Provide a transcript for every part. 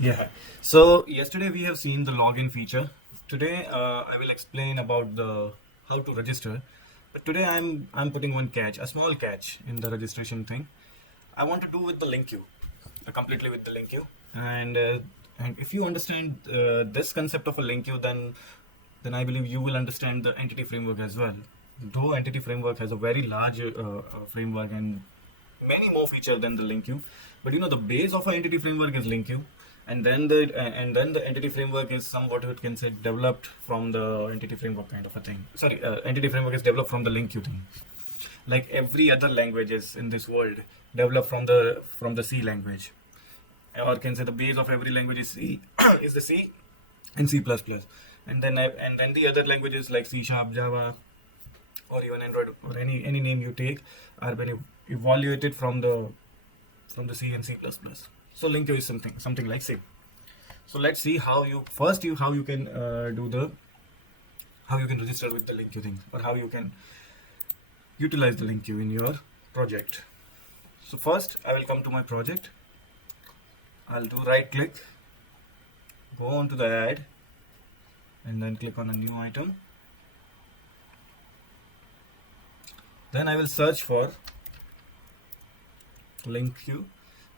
Yeah. So yesterday we have seen the login feature. Today I will explain about the how to register. But today I'm putting one catch, a small catch in the registration thing. I want to do with the link queue, completely with the link queue. And if you understand this concept of a link queue, then I believe you will understand the entity framework as well. Though entity framework has a very large framework and many more features than the link queue, but the base of an entity framework is link queue, and then the entity framework is somewhat it can say developed from the entity framework kind of a thing. Sorry, entity framework is developed from the link queue thing. Like every other languages in this world developed from the C language, or can say the base of every language is C is the C and C++, and then the other languages like C Sharp, Java, or even Android, or any name you take, are very evaluated from the C and C++. So LinkU is something like C. So let's see how you can how you can register with the LinkU thing, or how you can utilize the LinkU in your project. So first I will come to my project. I'll do right click, go on to the add, and then click on a new item. Then I will search for LinkU,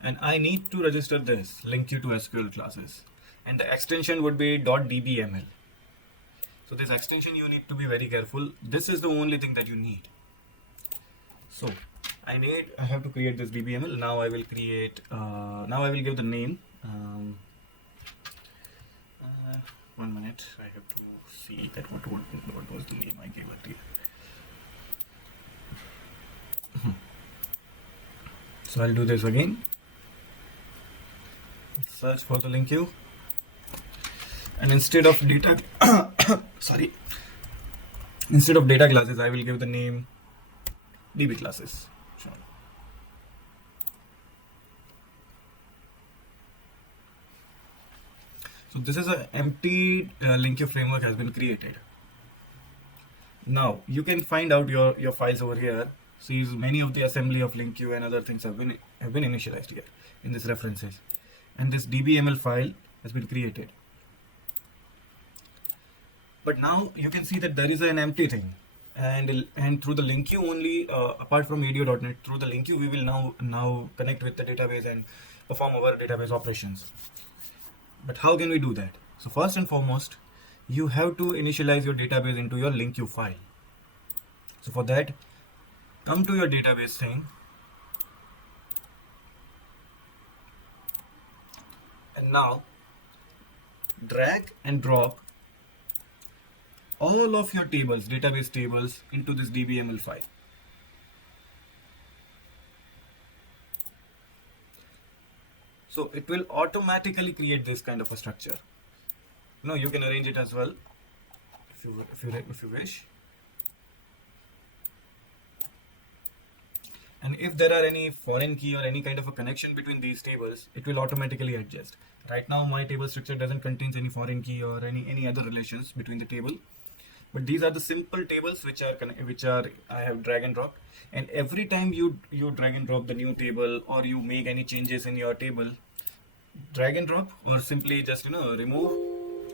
and I need to register this LinkU to SQL classes, and the extension would be .dbml. So this extension you need to be very careful. This is the only thing that you need. So I have to create this dbml. Now I will give the name. 1 minute, I have to see that what was the name I gave it here. So I'll do this again. Search for the LinkU, and instead of data classes, I will give the name DB classes. Sure. So this is an empty LinkU framework has been created. Now you can find out your files over here. See, many of the assembly of LinkU and other things have been initialized here in this references, and this dbml file has been created. But now you can see that there is an empty thing, and through the LinkU only, apart from ADO.NET, through the LinkU we will now connect with the database and perform our database operations. But how can we do that? So first and foremost, you have to initialize your database into your LinkU file. So for that, come to your database thing, and now drag and drop all of your database tables into this dbml file. So it will automatically create this kind of a structure. You can arrange it as well if you wish. And if there are any foreign key or any kind of a connection between these tables, it will automatically adjust. Right now my table structure doesn't contain any foreign key or any other relations between the table, but these are the simple tables which are I have drag and drop. And every time you drag and drop the new table, or you make any changes in your table, drag and drop, or simply just remove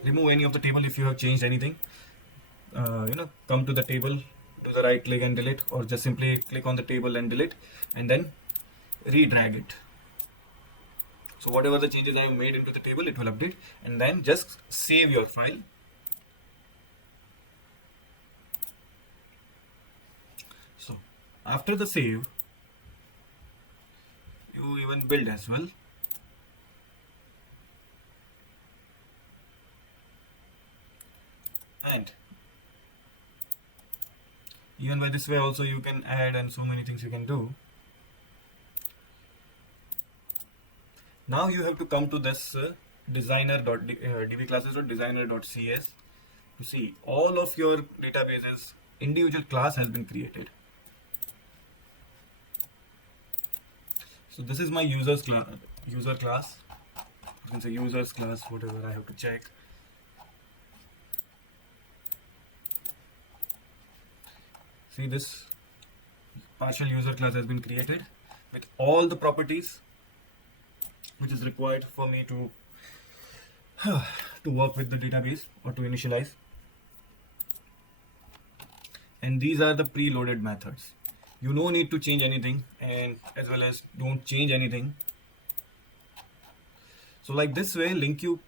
any of the table if you have changed anything. Come to the table, do the right click and delete, or just simply click on the table and delete, and then re-drag it. So whatever the changes I have made into the table, it will update, and then just save your file. So after the save, you even build as well. And even by this way also you can add, and so many things you can do. Now you have to come to this designer.db classes or designer.cs to see all of your databases individual class has been created. So this is my user class. You can say users class, whatever. I have to check. See, this partial user class has been created with all the properties which is required for me to to work with the database or to initialize. And these are the preloaded methods. You no need to change anything, and as well as don't change anything. So like this way, LinkU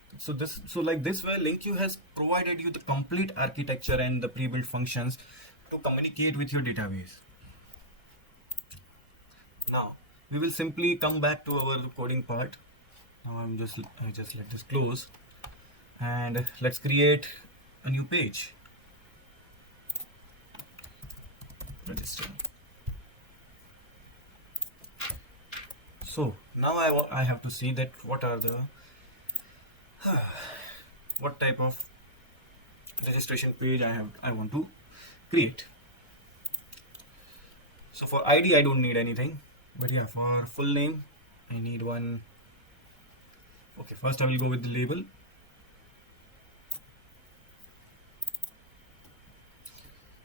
has provided you the complete architecture and the pre-built functions to communicate with your database. Now we will simply come back to our coding part. Now I just let this close, and let's create a new page. Register. So now I have to see that what are the what type of registration page I want to create. So for ID I don't need anything, but yeah, for full name I need one. Okay, first I will go with the label.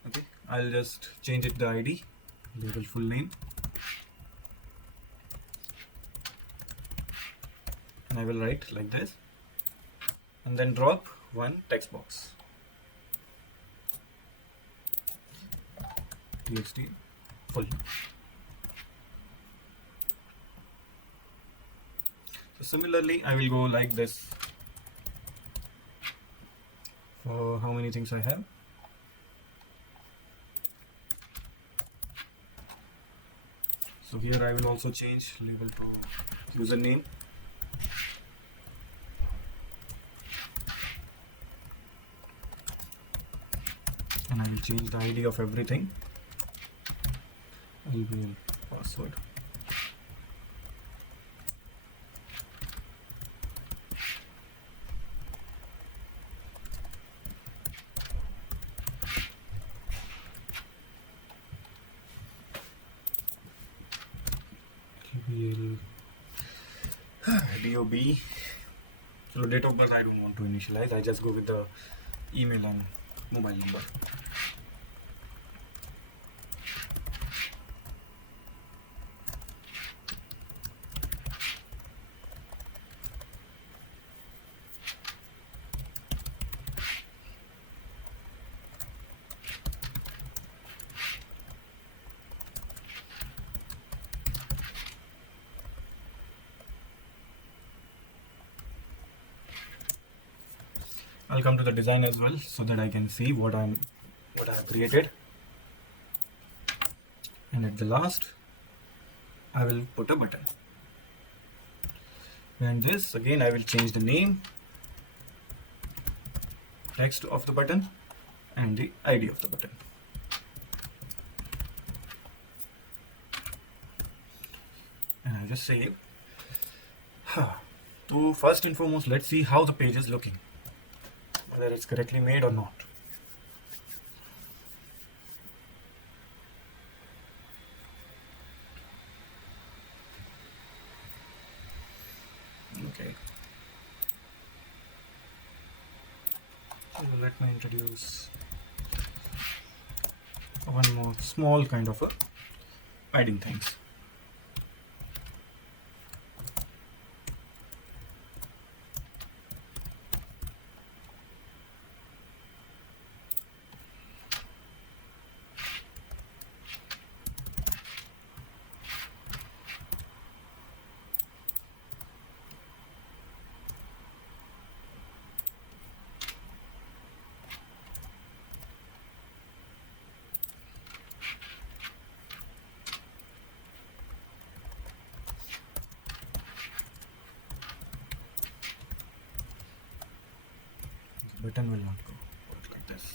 Okay, I'll just change it the ID, label full name, and I will write like this, and then drop one text box, txt full. So similarly I will go like this for how many things I have. So here I will also change label to username, and I will change the ID of everything. I will password. DOB. So date of birth I don't want to initialize. I just go with the email and mobile number. I'll come to the design as well so that I can see what I've created. And at the last, I will put a button. And this again, I will change the name, text of the button, and the ID of the button. And I'll just save. So first and foremost, let's see how the page is looking, whether it's correctly made or not. Okay. So let me introduce one more small kind of a hiding things. The button will not go like this.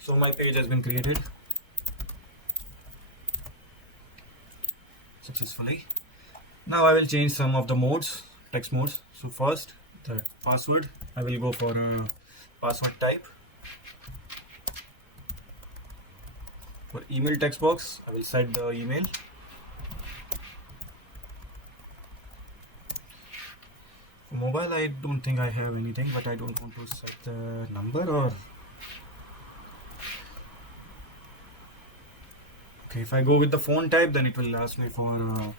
So my page has been created successfully. Now I will change some of the modes, text modes. So first, the password, I will go for a password type. For email text box, I will set the email. Mobile, I don't think I have anything, but I don't want to set the number or. Okay, if I go with the phone type, then it will ask me for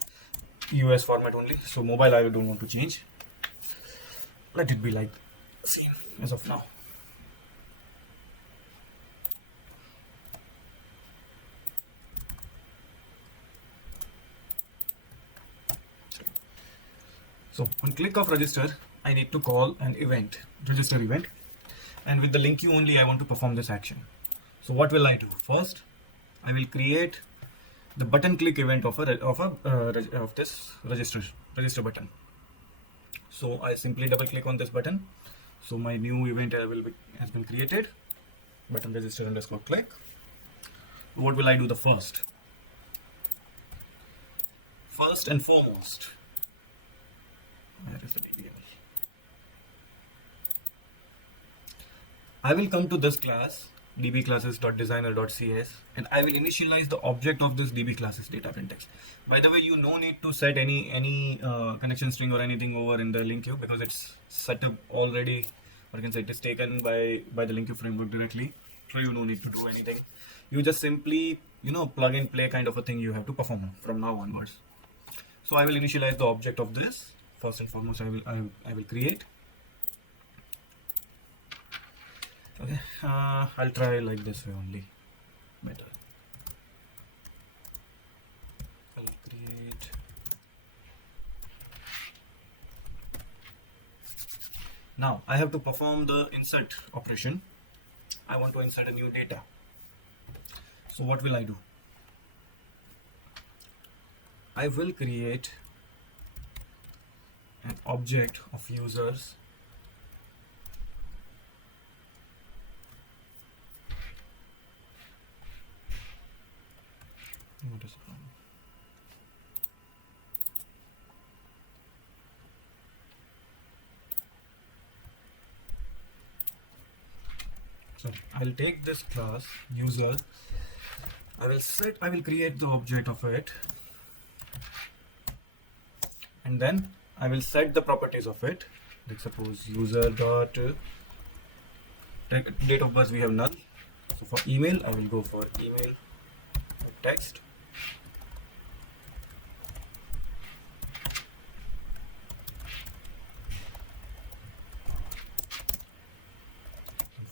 US format only. So mobile, I don't want to change. Let it be like same as of now. So on click of register, I need to call an event, register event, and with the link queue only I want to perform this action. So what will I do? First, I will create the button click event of this register button. So I simply double click on this button. So my new event has been created. Button register underscore click. What will I do the first? First and foremost, where is the DBL? I will come to this class dbclasses.designer.cs and I will initialize the object of this dbclasses data print-text. By the way, you no need to set any connection string or anything over in the link queue because it's set up already, or you can say it is taken by the link queue framework directly. So you no need to do anything. You just simply plug and play kind of a thing you have to perform from now onwards. So I will initialize the object of this. First and foremost, I will create. Okay, I'll try like this way only. Better. I'll create. Now I have to perform the insert operation. I want to insert a new data. So what will I do? I will create an object of users what is it? So I'll take this class user. I will create the object of it, and then I will set the properties of it. Like suppose user dot date of birth we have none. So for email, I will go for email text.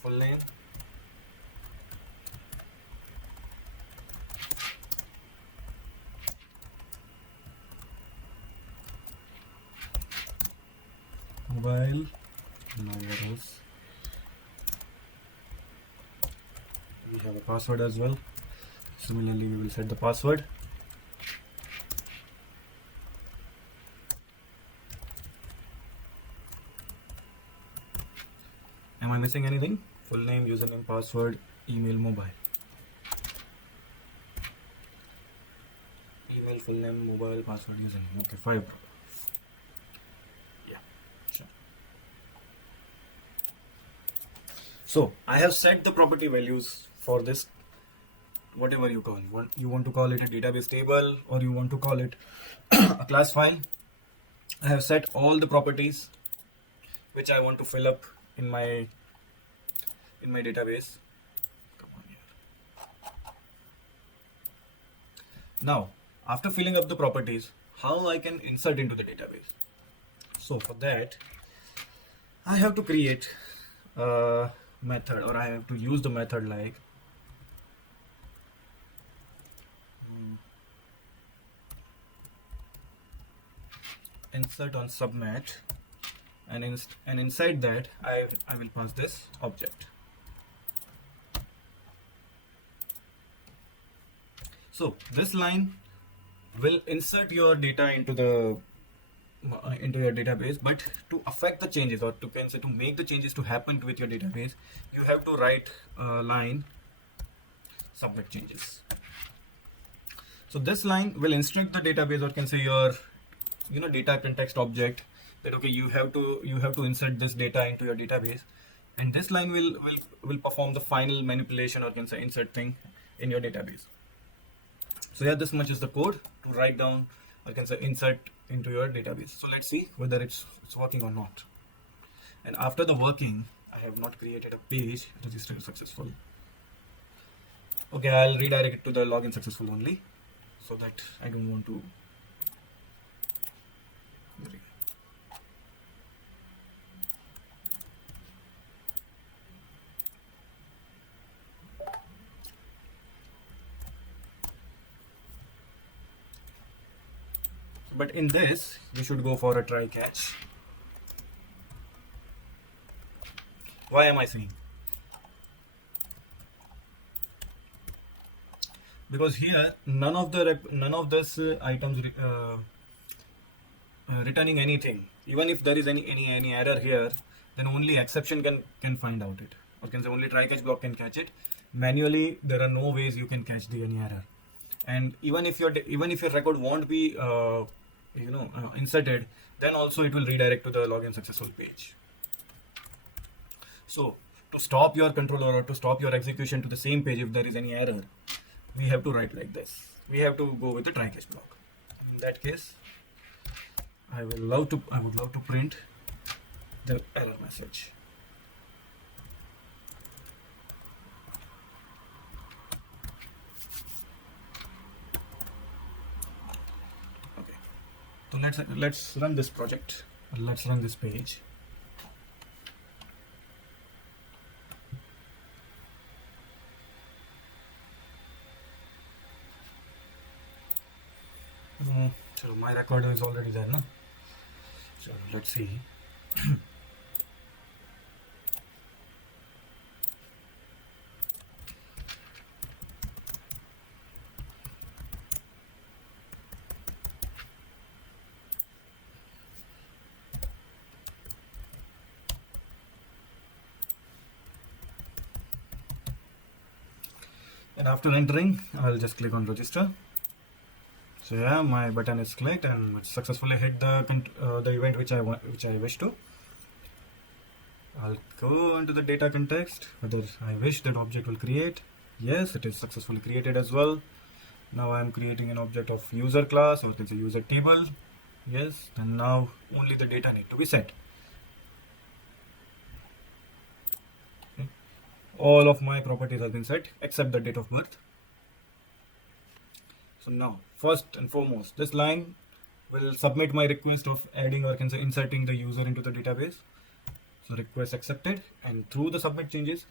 Full name. Mobile. Now arrows. We have a password as well. Similarly, we will set the password. Am I missing anything? Full name, username, password, email, mobile. Email, full name, mobile, password, username. Okay, 5. Yeah, sure. So I have set the property values for this, whatever you call it. You want to call it a database table or you want to call it a class file. I have set all the properties which I want to fill up in my database. Come on here. Now, after filling up the properties, how I can insert into the database? So for that, I have to create a method, or I have to use the method like insert on submit, and inside that I will pass this object. So this line will insert your data into your database, but to affect the changes, or to make the changes to happen with your database, you have to write a line submit changes. So this line will instruct the database, or can say your data context object, that okay, you have to insert this data into your database, and this line will perform the final manipulation, or can say insert thing in your database. So yeah, this much is the code to write down or can say insert into your database. So let's see whether it's working or not. And after the working, I have not created a page registered successful. Okay, I'll redirect it to the login successful only, so that I don't want to. But in this, we should go for a try catch. Why am I saying? Because here none of this items returning anything. Even if there is any error here, then only exception can find out it, or can say only try catch block can catch it. Manually, there are no ways you can catch any error. And even if your record won't be inserted, then also it will redirect to the login successful page. So to stop your controller or to stop your execution to the same page if there is any error, we have to write like this. We have to go with the try catch block. In that case, I would love to print the error message. Okay, so let's run this project. Let's run this page. So my record is already there, no? So let's see. And after entering, I'll just click on register. So yeah, my button is clicked and successfully hit the event which I wish to. I'll go into the data context, whether I wish that object will create. Yes, it is successfully created as well. Now I'm creating an object of user class, or it's a user table. Yes, and now only the data need to be set. Okay. All of my properties have been set except the date of birth. So now, first and foremost, this line will submit my request of adding, or can say inserting, the user into the database. So request accepted, and through the submit changes,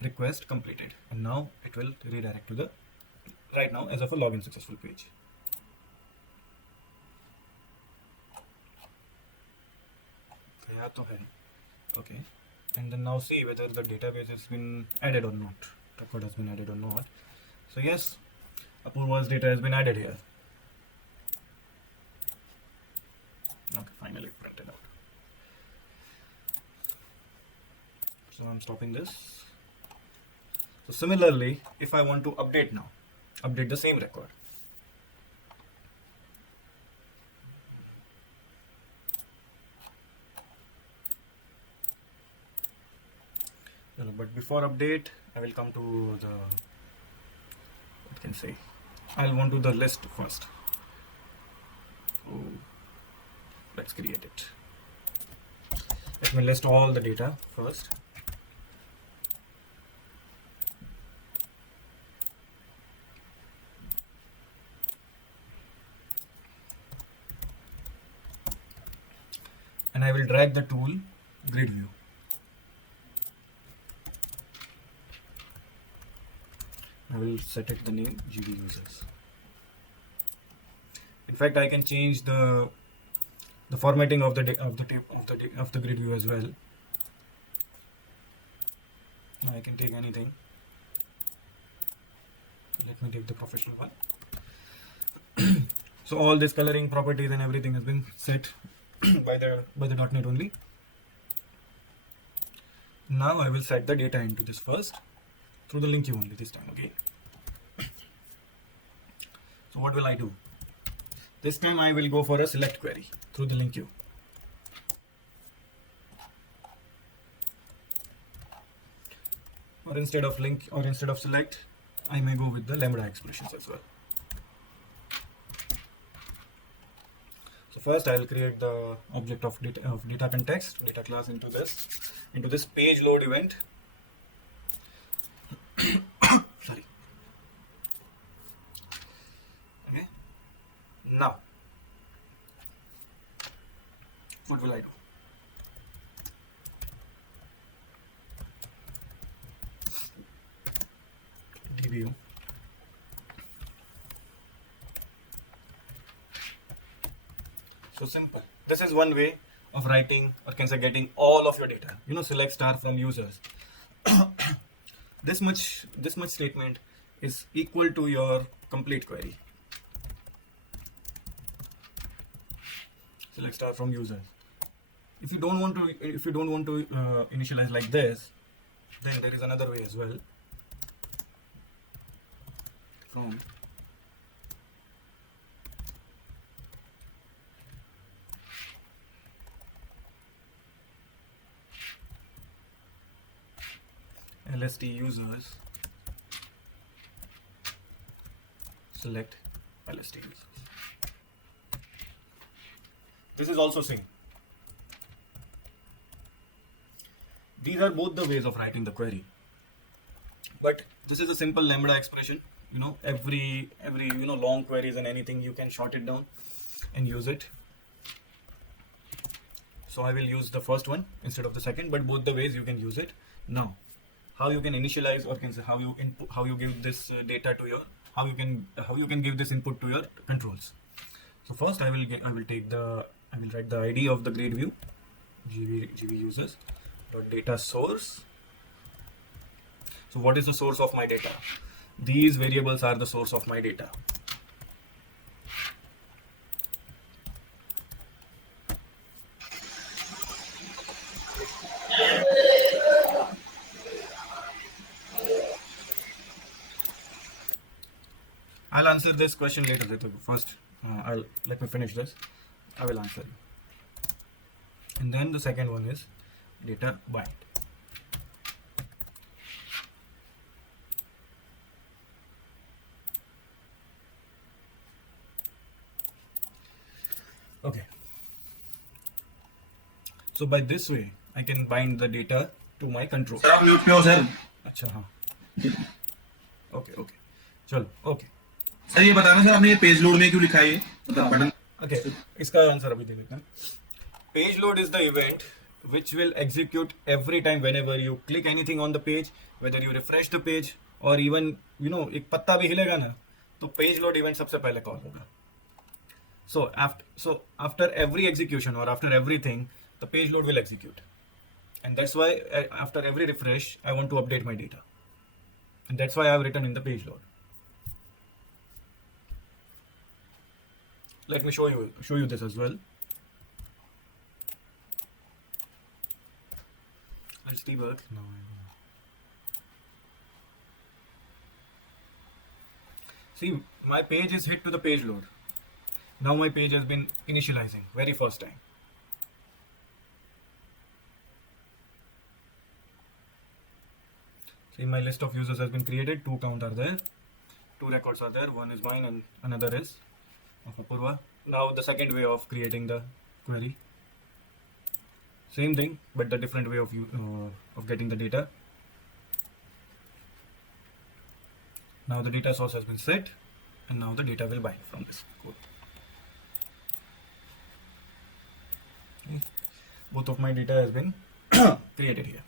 request completed. And now it will redirect to the right now as of a login successful page. Okay, and then now see whether the database has been added or not. Record has been added or not. So yes, Apurva's data has been added here. Okay, finally printed out. So I'm stopping this. So similarly, if I want to update now, update the same record. But before update, I will come to the, what can say, I'll want to the list first. Oh, let's create it. Let me list all the data first. And I will drag the tool grid view. I will set it the name GD users. In fact, I can change the formatting of the grid view as well. Now I can take anything. Let me take the professional one. So all this coloring properties and everything has been set by the .NET only. Now I will set the data into this first through the link queue only this time. Okay. So what will I do? This time I will go for a select query through the link queue. Or instead of link, or instead of select, I may go with the lambda expressions as well. So first I'll create the object of data context, data class into this page load event. Sorry. Okay. Now, what will I do? dbu so simple. This is one way of writing, or can say getting all of your data. Select star from users. this much statement is equal to your complete query. Select star from users. If you don't want to initialize like this, then there is another way as well. From LST users, select LST users. This is also same. These are both the ways of writing the query, but this is a simple lambda expression. Every long queries and anything, you can short it down and use it. So I will use the first one instead of the second, but both the ways you can use it. Now, how you can initialize, or can say how you give this data to your, how you can give this input to your controls. So first I will write the ID of the grade view, gv users dot data source. So what is the source of my data? These variables are the source of my data. I'll answer this question later. First, let me finish this. I will answer you. And then the second one is data bind. Okay. So by this way, I can bind the data to my control. Sir आप mute पे हो sir. अच्छा हाँ. Okay. चलो. Okay. Sir ये बताना sir आपने ये पेज लोड में क्यों लिखा है ये मतलब बटन. Okay. इसका आंसर अभी दे देते हैं. Page load is the event which will execute every time whenever you click anything on the page, whether you refresh the page or even एक पत्ता भी हिलेगा ना, तो page load event सबसे पहले कॉल होगा. So after every execution or after everything, the page load will execute, and that's why after every refresh I want to update my data, and that's why I have written in the page load. Let me show you this as well. Let's debug. No. See, my page is hit to the page load. Now my page has been initializing very first time. See, my list of users has been created. 2 count are there. 2 records are there. One is mine and another is of Apurva. Now the second way of creating the query. Same thing, but the different way of getting the data. Now the data source has been set, and now the data will bind from this code. Okay. Both of my data has been created here.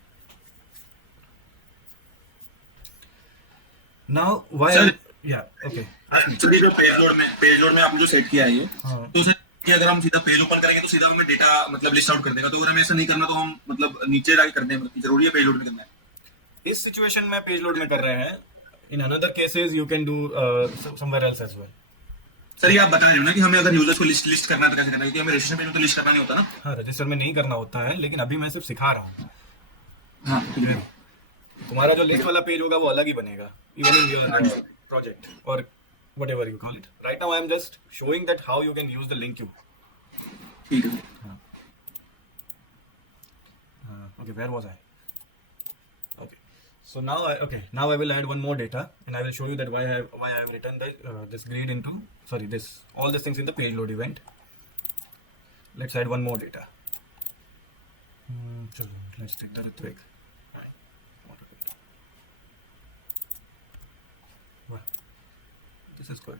Now why? Sir, yeah. Okay. Sir ये जो page load में आपने जो set किया है ये, तो sir कि अगर हम सीधा पेज ओपन करेंगे तो सीधा हमें डेटा मतलब लिस्ट आउट कर देगा. तो अगर हमें ऐसा नहीं करना तो हम मतलब नीचे जाके कर दें, मतलब जरूरी है पेज लोड भी करना है. इस सिचुएशन में पेज लोड में कर रहे हैं. In another cases you can do somewhere else as well. Sir ये आप बता रहे हो ना कि हमें अगर यूजर्स को लिस्ट करना है तो कैसे करना है, क्योंकि हमें रजिस्टर पेज में तो लिस्ट करना नहीं होता ना. हाँ, रजिस्टर में नहीं करना होता है, लेकिन अभी मैं सिर्फ सिखा रहा हूँ. हाँ, ठीक है. तुम्हारा जो लिस्ट वाला पेज होगा वो अलग ही बनेगा, even in your project or whatever you call it. Right now I am just showing that how you can use the link queue. ठीक है. Okay, where was I? Okay, so now I will add one more data, and I will show you that why I have written this grid into all these things in the page load event. Let's add one more data. Let's take the Ritvik. Wow, this is good.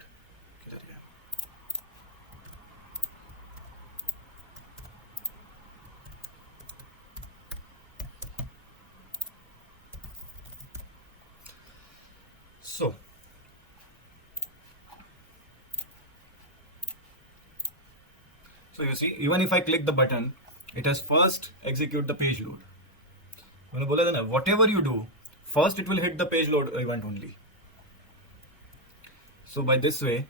So you see, even if I click the button, it has first execute the page load. मैंने बोला था ना, whatever you do, first it will hit the page load event only. So by this way,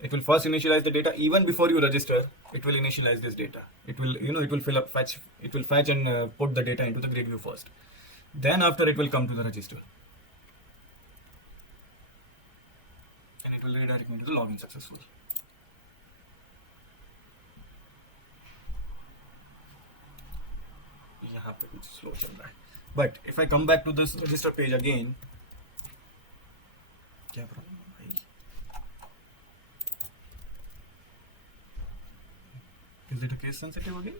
it will first initialize the data even before you register. It will initialize this data. It will, it will fetch and put the data into the grid view first. Then after it will come to the register, and it will redirect me to the login successful. यहाँ पे कुछ slow चल रहा है. But if I come back to this register page again, क्या problem है भाई? Is it a case sensitive again?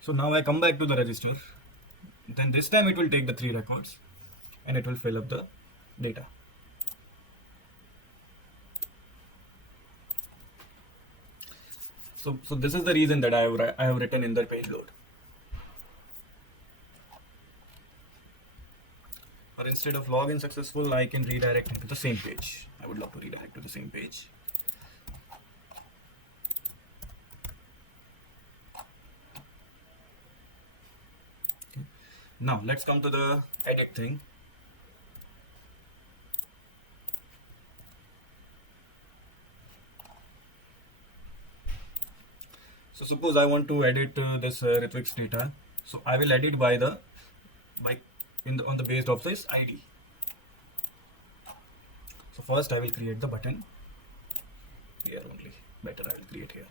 So now I come back to the register. Then this time it will take the 3 records and it will fill up the data. So this is the reason that I have written in the page load. Or instead of login successful, I can redirect into the same page. I would love to redirect to the same page. Okay. Now let's come to the edit thing. So suppose I want to edit this Ritvik's data. So I will edit on the base of this ID. So first I will create the button here only. Better I will create here.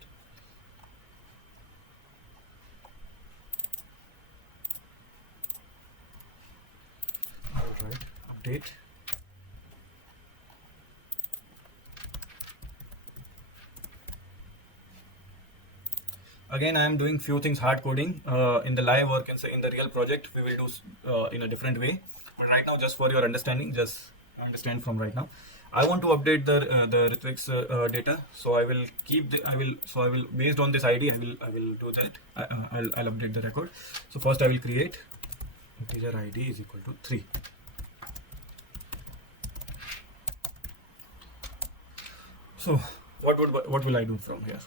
Alright, update. Again, I am doing few things hard coding in the live, or can say in the real project. We will do in a different way. But right now, just for your understanding, just understand from right now. I want to update the Ritvik's data, so I will based on this ID, I will do that. I'll update the record. So first, I will create integer ID is equal to 3. So what will I do from here?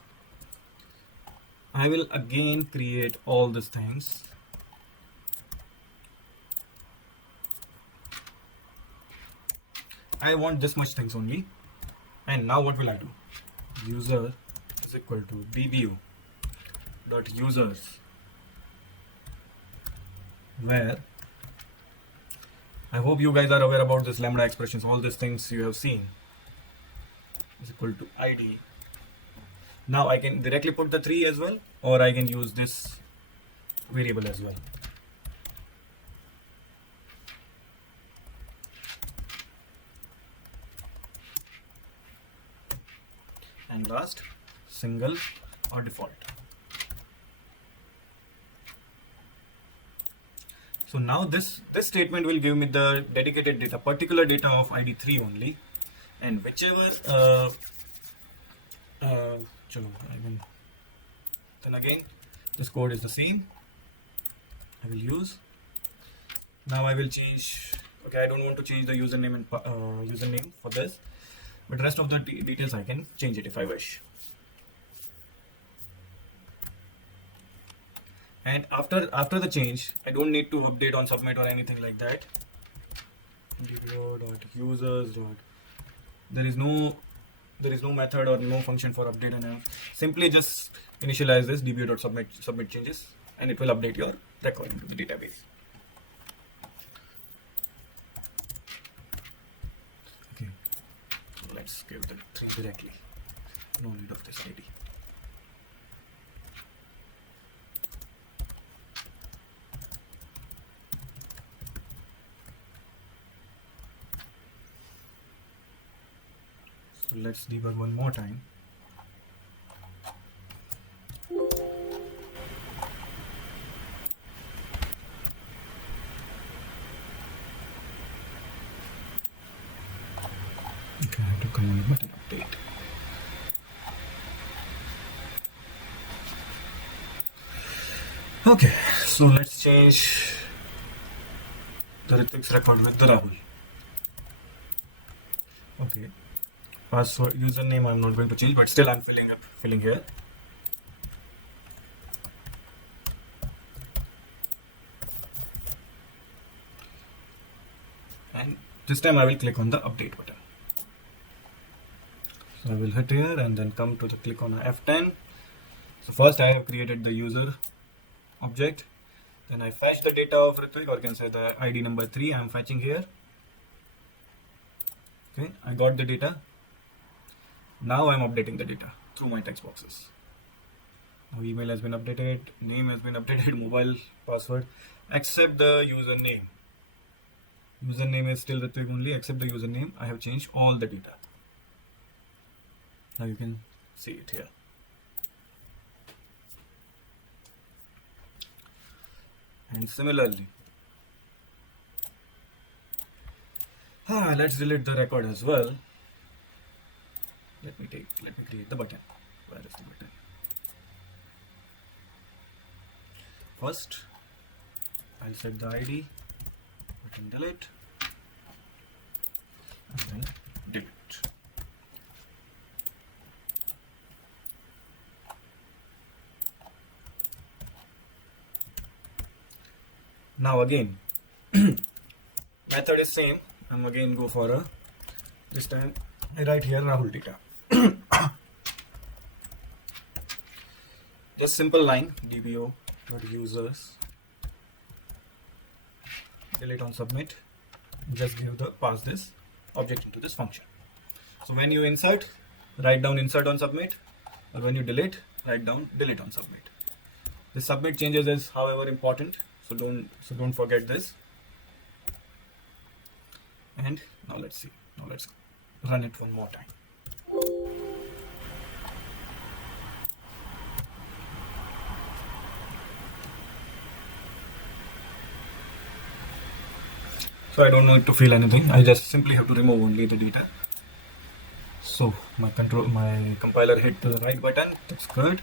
I will again create all these things. I want this much things only. And now what will I do? User is equal to dview dot users, where I hope you guys are aware about this lambda expressions, all these things you have seen, is equal to ID. Now I can directly put the 3 as well, or I can use this variable as well. And last, single or default. So now this statement will give me the dedicated data, particular data of ID 3 only, and whichever then again this code is the same. I will use. Now I will change. Okay, I don't want to change the username and username for this, but rest of the details I can change it if I wish. And after the change, I don't need to update on submit or anything like that. Dview.users. There is no method or no function for update, and simply just initialize this dview.submit changes, and it will update your record into the database. Okay, so let's give the 3 directly. No need of this ID. So let's debug one more time. Okay, I have to come on the button update. Okay, so let's change the Ritik's record with the Rahul. Okay, password username I'm not going to change, but still I'm filling here. And this time I will click on the update button. So I will hit here and then come to the click on F10. So first I have created the user object, then I fetch the data of Ritik, or you can say the ID number 3 I'm fetching here. Okay, I got the data. Now I'm updating the data through my text boxes. Now email has been updated, name has been updated, mobile password, except the username. Username is still Ritik only, except the username. I have changed all the data. Now you can see it here. And similarly, let's delete the record as well. Let me create the button. Where is the button? First, I'll set the ID, button delete, and then delete. Now again, method is same. I'm again go for a, this time I write here Rahul data. Just simple line, dbo.users, delete on submit, just give the pass this object into this function. So when you insert, write down insert on submit, or when you delete, write down delete on submit. The submit changes is however important, so don't forget this. And now let's see. Now let's run it one more time. So I don't need to fill anything. I just simply have to remove only the data. So my compiler hit the right button. That's good.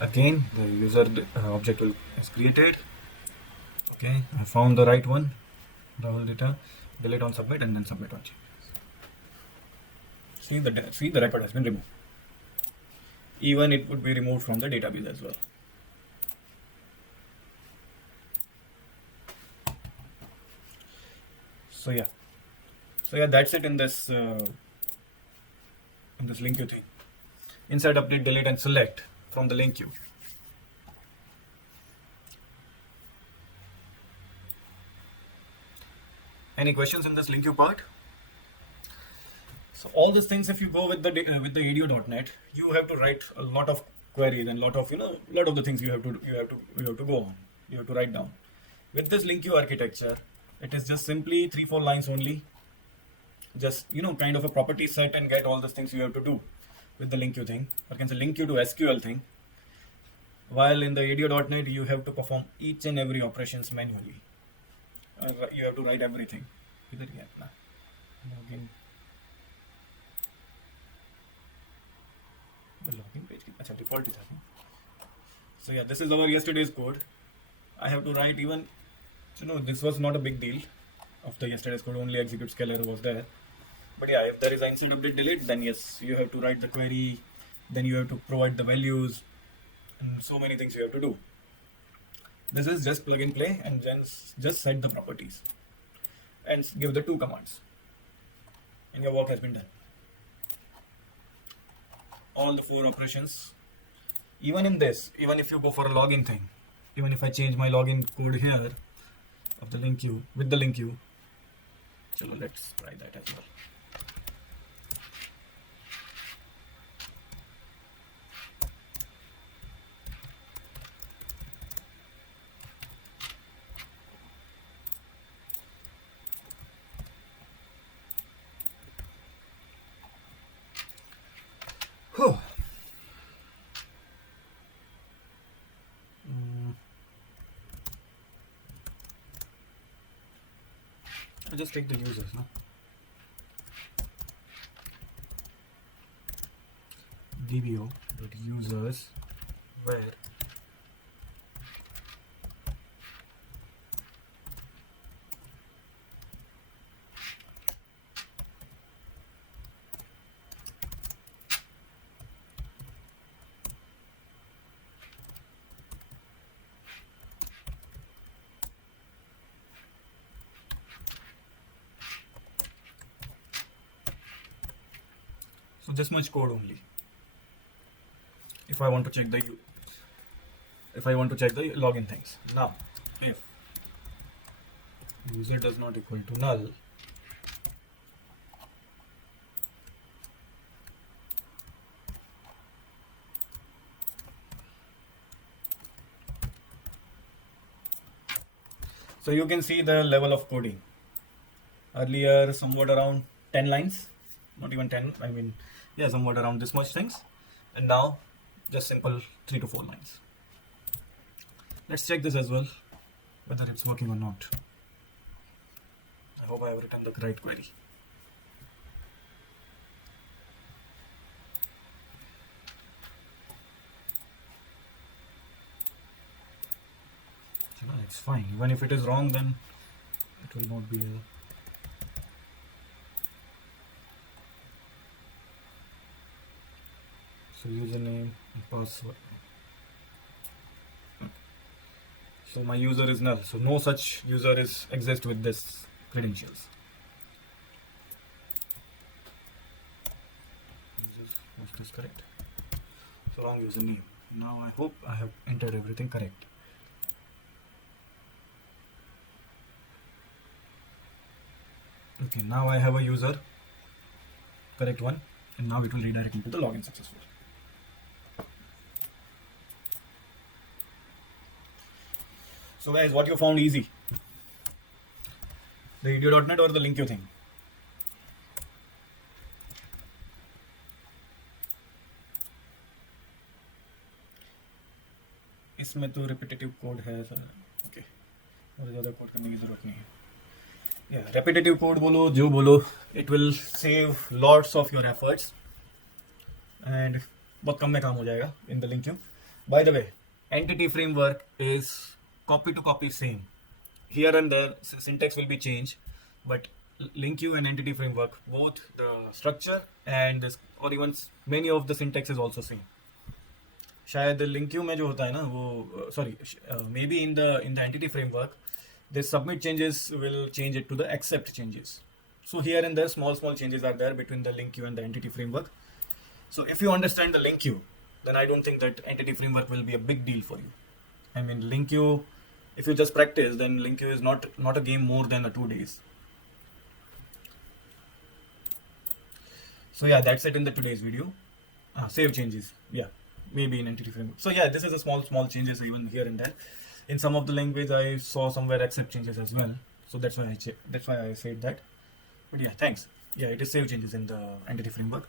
Again, the user object is created. Okay, I found the right one. Rahul data. Delete on submit and then submit on changes. See the record has been removed. Even it would be removed from the database as well. So yeah, that's it in this link queue thing. Insert, update, delete, and select from the link queue. Any questions in this link queue part? So all these things, if you go with the ADO.NET, you have to write a lot of queries and lot of the things you have to go on. You have to write down. With this link queue architecture, it is just simply 3-4 lines only. Just kind of a property set and get all these things you have to do with the link queue thing. Or can say link queue to SQL thing. While in the ADO.NET, you have to perform each and every operations manually. You have to write everything. Login. The login page. Default is so yeah, this is our yesterday's code. I have to write even. This was not a big deal. Of the yesterday's code, only execute scalar was there. But yeah, if there is insert, update, delete, then yes, you have to write the query. Then you have to provide the values, and so many things you have to do. This is just plug and play, and then just set the properties and give the 2 commands, and your work has been done. All the 4 operations. Even in this, even if you go for a login thing, even if I change my login code here of the link queue with the link queue, chalo, let's try that as well. So just take the users, no? dbo.users where so this much code only. If I want to check the login things. Now, if user does not equal to null, so you can see the level of coding. Earlier, somewhat around 10 lines, not even 10. I mean, yeah, somewhat around this much things, and now just simple 3 to 4 lines. Let's check this as well, whether it's working or not. I hope I have written the right query. So no, it's fine. Even if it is wrong, then it will not be a so username and password. So my user is null. So no such user exists with this credentials. Was this correct? So wrong username. Now I hope I have entered everything correct. Okay, now I have a user, correct one, and now it will redirect me to the login successful. So guys, what you found easy? The Ideo.net or the LinkU thing? इसमें तो repetitive code है sir. Okay, और ज़्यादा code करने की ज़रूरत नहीं है. Yeah, repetitive code बोलो जो बोलो, it will save lots of your efforts and बहुत कम में काम हो जाएगा in the LinkU. By the way, entity framework is copy to copy same. Here and there syntax will be changed, but LinkU and entity framework, both the structure and this, or even many of the syntax is also same. शायद LinkU में जो होता है ना वो sorry maybe in the entity framework the submit changes will change it to the accept changes. So here and there small changes are there between the LinkU and the entity framework. So if you understand the LinkU, then I don't think that entity framework will be a big deal for you. I mean LinkU, if you just practice, then LinkU is not a game more than 2 days. So yeah, that's it in the today's video. Save changes, yeah, maybe in entity framework. So yeah, this is a small changes even here and there. In some of the language I saw somewhere accept changes as well. So that's why I said that. But yeah, thanks. Yeah, it is save changes in the entity framework.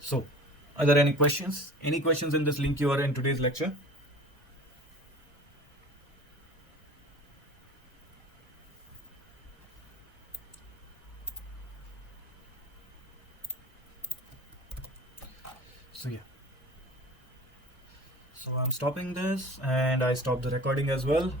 So are there any questions? Any questions in this LinkU or in today's lecture? So yeah, so I'm stopping this and I stop the recording as well.